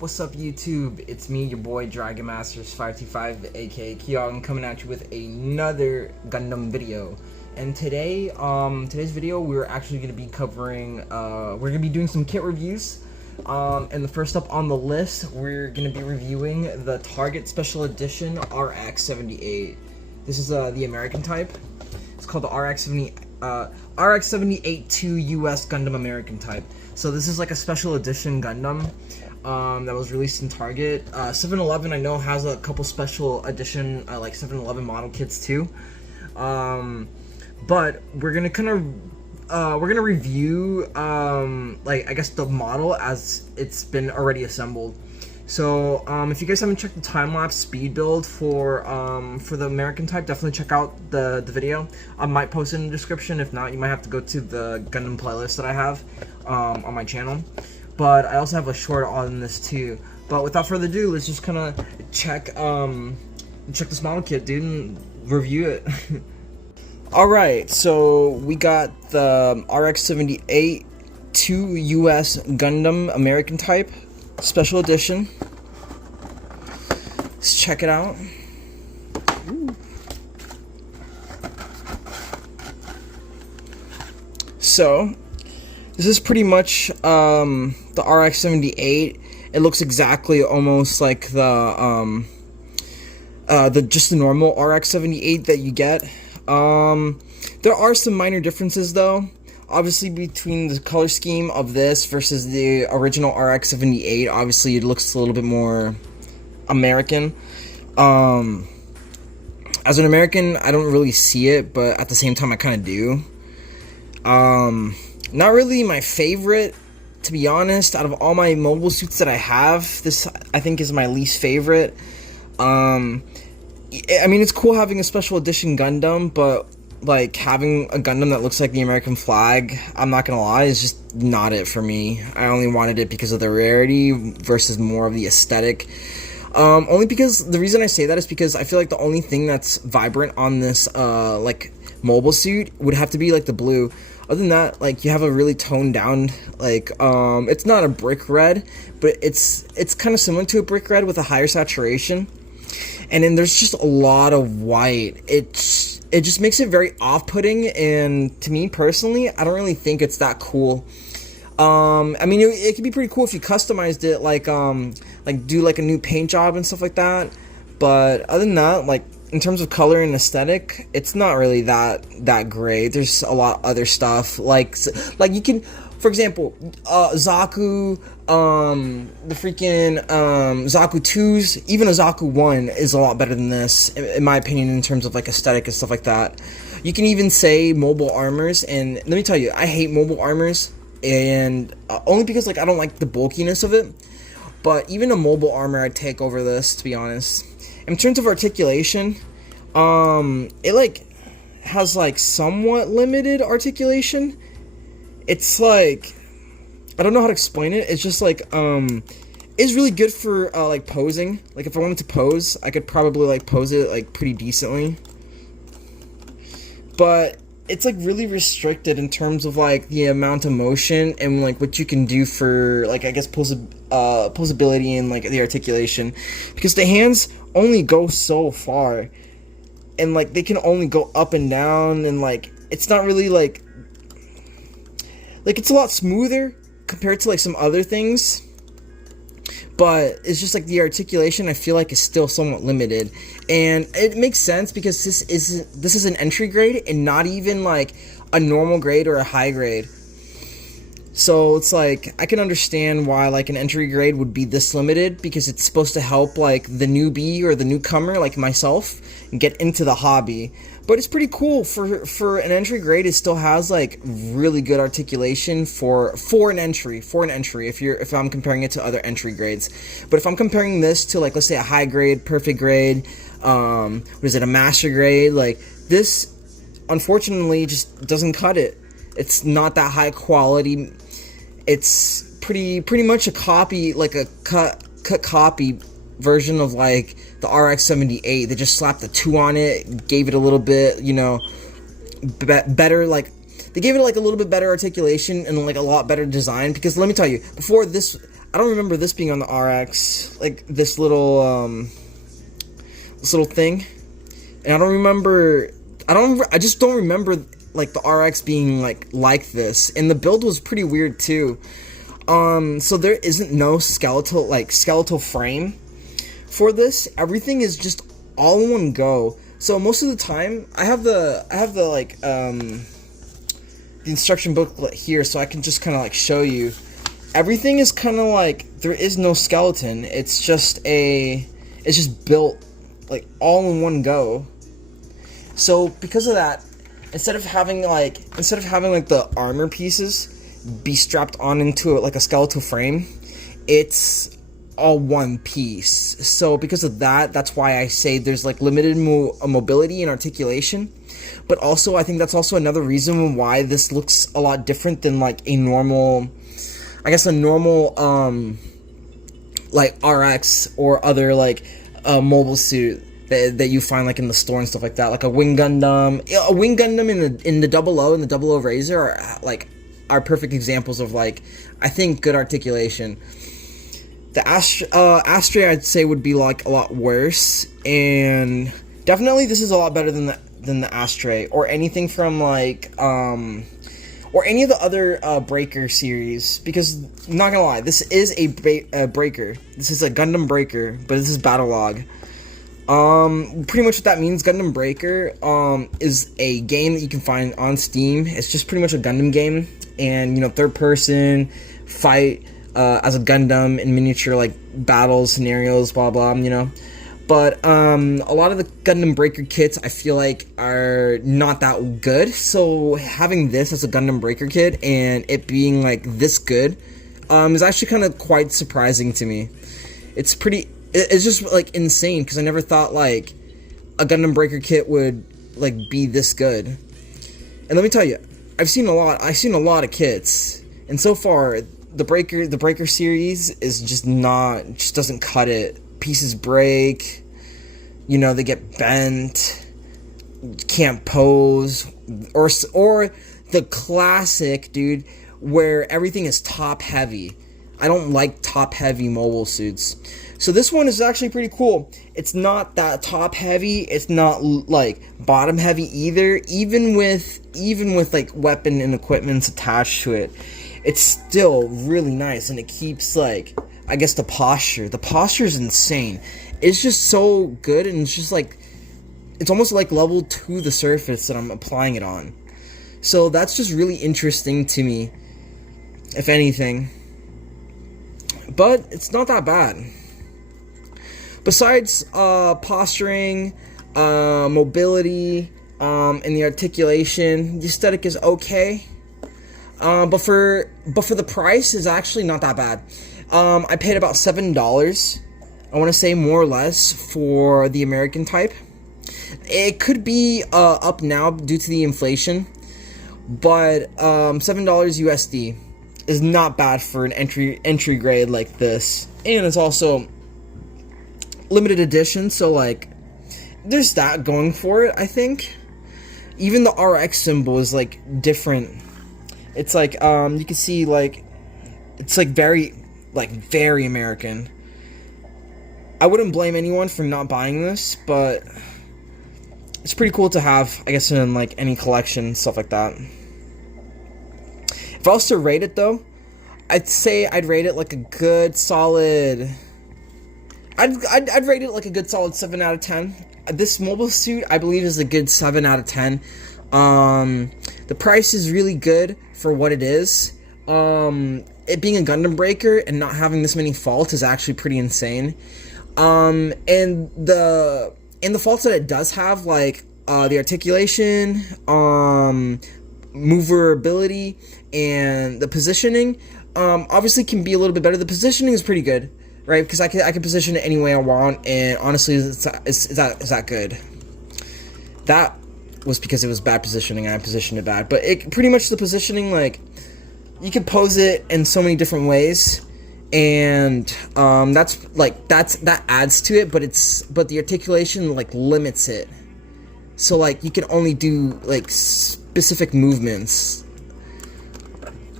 What's up, YouTube? It's me, your boy Dragon Masters 525, aka Kyogn, coming at you with another Gundam video. And today, today's video, we're actually going to be covering, we're going to be doing some kit reviews. And the first up on the list, we're going to be reviewing the Target Special Edition RX-78. This is the American type. It's called the RX-78-2 US Gundam American type. So this is like a special edition Gundam that was released in Target. 7-Eleven I know has a couple special edition like 7-Eleven model kits too. But we're gonna review like I guess the model as it's been already assembled. So if you guys haven't checked the time-lapse speed build for the American type, definitely check out the video. I might post it in the description. If not, you might have to go to the Gundam playlist that I have on my channel. But I also have a short on this too. But without further ado, let's just kind of check this model kit, dude, and review it. Alright, so we got the RX-78-2 US Gundam American type special edition. Let's check it out. Ooh. So this is pretty much the RX-78. It looks exactly almost like the just the normal RX-78 that you get. There are some minor differences though. Obviously, between the color scheme of this versus the original RX-78, obviously it looks a little bit more American. As an American, I don't really see it, but at the same time, I kind of do. Not really my favorite, to be honest. Out of all my mobile suits that I have, this I think is my least favorite. I mean, it's cool having a special edition Gundam, but like having a Gundam that looks like the American flag, I'm not gonna lie, is just not it for me. I only wanted it because of the rarity versus more of the aesthetic. Only because the reason I say that is because I feel like the only thing that's vibrant on this like mobile suit would have to be like the blue. Other than that, like you have a really toned down, like it's not a brick red, but it's kind of similar to a brick red with a higher saturation. And then there's just a lot of white. It just makes it very off-putting, and to me personally, I don't really think it's that cool. I mean, it could be pretty cool if you customized it, like do like a new paint job and stuff like that. But other than that, like in terms of color and aesthetic, it's not really that great. There's a lot of other stuff, like you can, for example, Zaku, the freaking Zaku 2s, even a Zaku 1 is a lot better than this, in my opinion, in terms of like aesthetic and stuff like that. You can even say mobile armors, and let me tell you, I hate mobile armors, and only because like I don't like the bulkiness of it. But even a mobile armor I'd take over this, to be honest. In terms of articulation, it like has like somewhat limited articulation. It's like, I don't know how to explain it. It's just like, it's really good for like posing. Like if I wanted to pose, I could probably like pose it like pretty decently. But it's like really restricted in terms of like the amount of motion and like what you can do for like I guess posability and like the articulation, because the hands only go so far, and like they can only go up and down, and like it's not really like it's a lot smoother compared to like some other things, but it's just like the articulation I feel like is still somewhat limited. And it makes sense because this is an entry grade and not even like a normal grade or a high grade. So it's like I can understand why like an entry grade would be this limited, because it's supposed to help like the newbie or the newcomer like myself get into the hobby. But it's pretty cool for an entry grade. It still has like really good articulation for an entry. If I'm comparing it to other entry grades. But if I'm comparing this to like, let's say a high grade, perfect grade, what is it, a master grade, like this unfortunately just doesn't cut it. It's not that high quality. It's pretty much a copy, like a cut copy version of like the RX-78. They just slapped the 2 on it, gave it a little bit, you know, better, like they gave it like a little bit better articulation and like a lot better design. Because let me tell you, before this, I don't remember this being on the RX, like this little thing, and I just don't remember like the RX being like this, and the build was pretty weird too. So there isn't no skeletal frame for this. Everything is just all in one go. So most of the time, I have the the instruction booklet here, so I can just kind of like show you. Everything is kind of like, there is no skeleton. It's just built like all in one go. So because of that, instead of having like the armor pieces be strapped on into like a skeletal frame, it's all one piece. So because of that, that's why I say there's like limited mobility and articulation. But also, I think that's also another reason why this looks a lot different than like a normal, like RX or other like mobile suit that you find like in the store and stuff like that, like a Wing Gundam. A Wing Gundam in the 00 and the 00 Razor are perfect examples of like, I think, good articulation. The Astray, I'd say, would be like a lot worse, and definitely this is a lot better than the Astray or anything from like or any of the other Breaker series, because I'm not gonna lie, this is a Breaker. This is a Gundam Breaker, but this is Battlelog. Pretty much what that means, Gundam Breaker is a game that you can find on Steam. It's just pretty much a Gundam game, and you know, third person fight as a Gundam in miniature like battles, scenarios, blah blah, you know. But a lot of the Gundam Breaker kits I feel like are not that good. So having this as a Gundam Breaker kit and it being like this good is actually kind of quite surprising to me. It's just like insane, because I never thought like a Gundam Breaker kit would like be this good. And let me tell you, I've seen a lot of kits, and so far the Breaker series is just doesn't cut it. Pieces break, you know, they get bent, can't pose, or the classic, dude, where everything is top heavy. I don't like top heavy mobile suits. So this one is actually pretty cool. It's not that top heavy, it's not like bottom heavy either. Even with like weapon and equipments attached to it, it's still really nice, and it keeps like, I guess, the posture is insane. It's just so good, and it's just like, it's almost like level to the surface that I'm applying it on. So that's just really interesting to me, if anything. But it's not that bad. Besides posturing, mobility, and the articulation, the aesthetic is okay. But for the price, is actually not that bad. I paid about $7, I want to say, more or less, for the American type. It could be up now due to the inflation, but $7 USD is not bad for an entry grade like this, and it's also limited edition, so like there's that going for it. I think even the RX symbol is like different. It's like you can see like it's like very American. I wouldn't blame anyone for not buying this, but it's pretty cool to have, I guess, in like any collection, stuff like that. If I was to rate it though, I'd say I'd rate it like a good solid, I'd rate it like a good solid 7 out of 10. This mobile suit, I believe, is a good 7 out of 10. The price is really good for what it is. It being a Gundam Breaker and not having this many faults is actually pretty insane. And the faults that it does have, like the articulation, maneuverability, and the positioning, obviously can be a little bit better. The positioning is pretty good, right? Because I can position it any way I want, and honestly, it's that good. That was because it was bad positioning, and I positioned it bad. But it pretty much, the positioning, like, you can pose it in so many different ways, and that adds to it. But the articulation like limits it. So like you can only do like specific movements.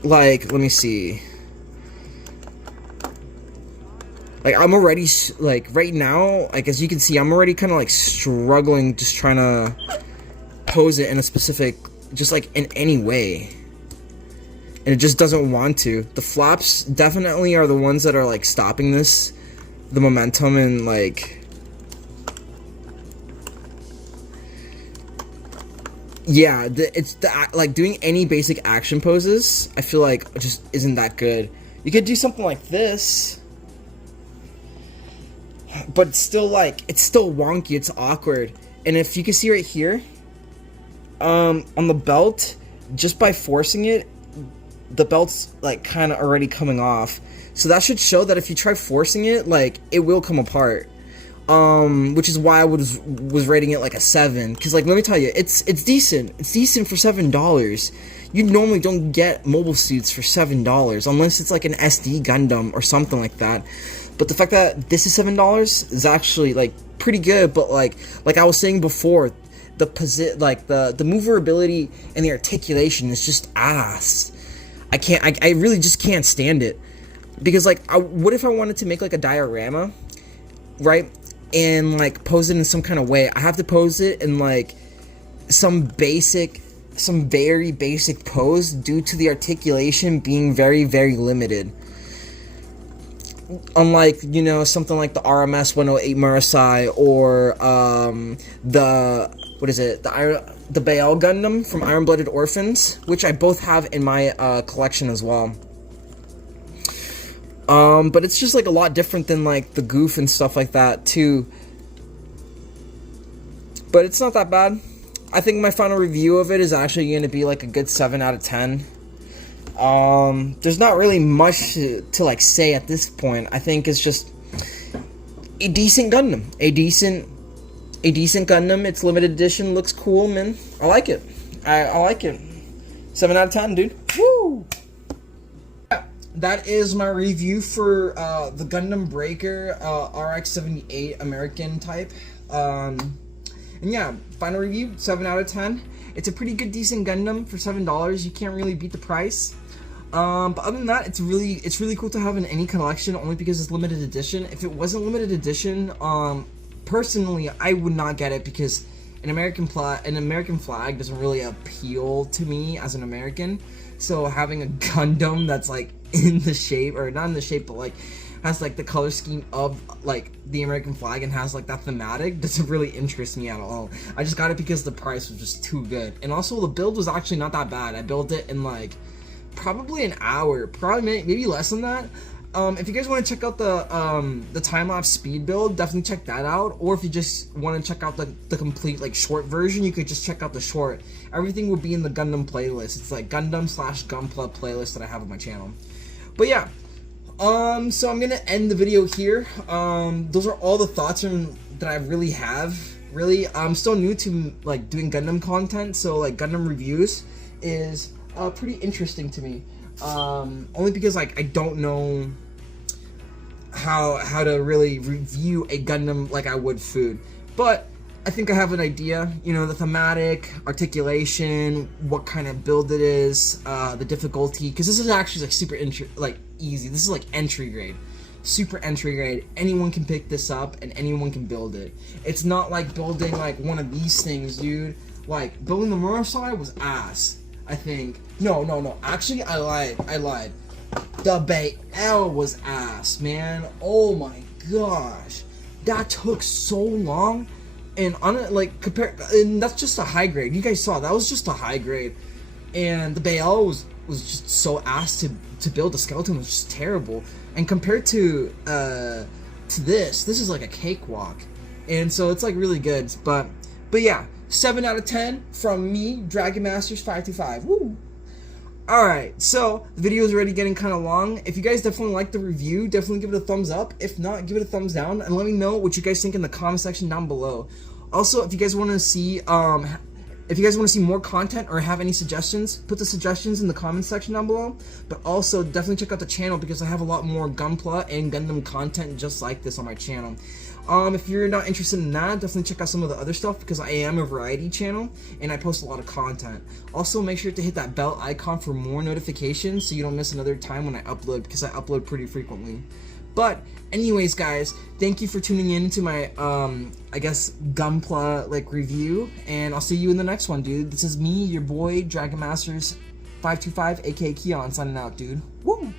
Like, let me see. Like, I'm already, like, right now, like, as you can see, I'm already kind of, like, struggling just trying to pose it in a specific, just, like, in any way. And it just doesn't want to. The flaps definitely are the ones that are, like, stopping this. The momentum and, like... Yeah, like, doing any basic action poses, I feel like, just isn't that good. You could do something like this... But it's still like, it's still wonky, it's awkward. And if you can see right here, on the belt, just by forcing it, the belt's like kind of already coming off. So that should show that if you try forcing it, like, it will come apart. Which is why I was rating it like a 7. Cause like, let me tell you, it's decent. It's decent for $7. You normally don't get mobile suits for $7 unless it's like an SD Gundam or something like that. But the fact that this is $7 is actually like pretty good. But like I was saying before, the the moverability and the articulation is just ass. I really just can't stand it. Because like, what if I wanted to make like a diorama, right? And like pose it in some kind of way. I have to pose it in like some very basic pose due to the articulation being very, very limited. Unlike, you know, something like the RMS 108 Murasai or the Baal Gundam from Iron Blooded Orphans, which I both have in my collection as well. But it's just like a lot different than like the Goof and stuff like that too. But it's not that bad. I think my final review of it is actually going to be like a good 7 out of 10. There's not really much to like say at this point. I think it's just a decent Gundam. A decent Gundam. It's limited edition. Looks cool, man. I like it. I like it. 7 out of 10, dude. Woo! That is my review for the Gundam Breaker RX-78 American type. And yeah, final review, 7 out of 10. It's a pretty good, decent Gundam for $7. You can't really beat the price. But other than that, it's really cool to have in any collection, only because it's limited edition. If it wasn't limited edition, personally, I would not get it because an American flag doesn't really appeal to me as an American. So having a Gundam that's like in the shape, or not in the shape, but like has like the color scheme of like the American flag and has like that thematic doesn't really interest me at all. I just got it because the price was just too good. And also the build was actually not that bad. I built it in like probably an hour, probably maybe less than that. If you guys want to check out the time-lapse speed build, definitely check that out. Or if you just want to check out the complete like short version, you could just check out the short. Everything will be in the Gundam playlist. It's like Gundam/Gunpla playlist that I have on my channel. But yeah, so I'm gonna end the video here. Those are all the thoughts that I really have. Really, I'm still new to like doing Gundam content, so like Gundam reviews is pretty interesting to me. Only because like I don't know how to really review a Gundam like I would food, but I think I have an idea. You know, the thematic, articulation, what kind of build it is, the difficulty, because this is actually like super easy. This is like entry grade, super entry grade. Anyone can pick this up and anyone can build it. It's not like building like one of these things, dude. Like building the Murasai was ass, I think. No. Actually, I lied. The Baal was ass, man. Oh my gosh, that took so long. And on like and that's just a high grade. You guys saw that was just a high grade, and the Baal was just so ass to build. The skeleton was just terrible. And compared to this is like a cakewalk, and so it's like really good. But yeah, 7 out of 10 from me, Dragon Masters 525. Woo! Alright, so the video is already getting kind of long. If you guys definitely like the review, definitely give it a thumbs up. If not, give it a thumbs down, and let me know what you guys think in the comment section down below. Also, if you guys want to see more content or have any suggestions, put the suggestions in the comment section down below. But also, definitely check out the channel because I have a lot more Gunpla and Gundam content just like this on my channel. If you're not interested in that, definitely check out some of the other stuff because I am a variety channel and I post a lot of content. Also, make sure to hit that bell icon for more notifications so you don't miss another time when I upload, because I upload pretty frequently. But anyways, guys, thank you for tuning in to my I guess Gunpla like review, and I'll see you in the next one, dude. This is me, your boy Dragon Masters 525, aka Keon, signing out, dude. Woo!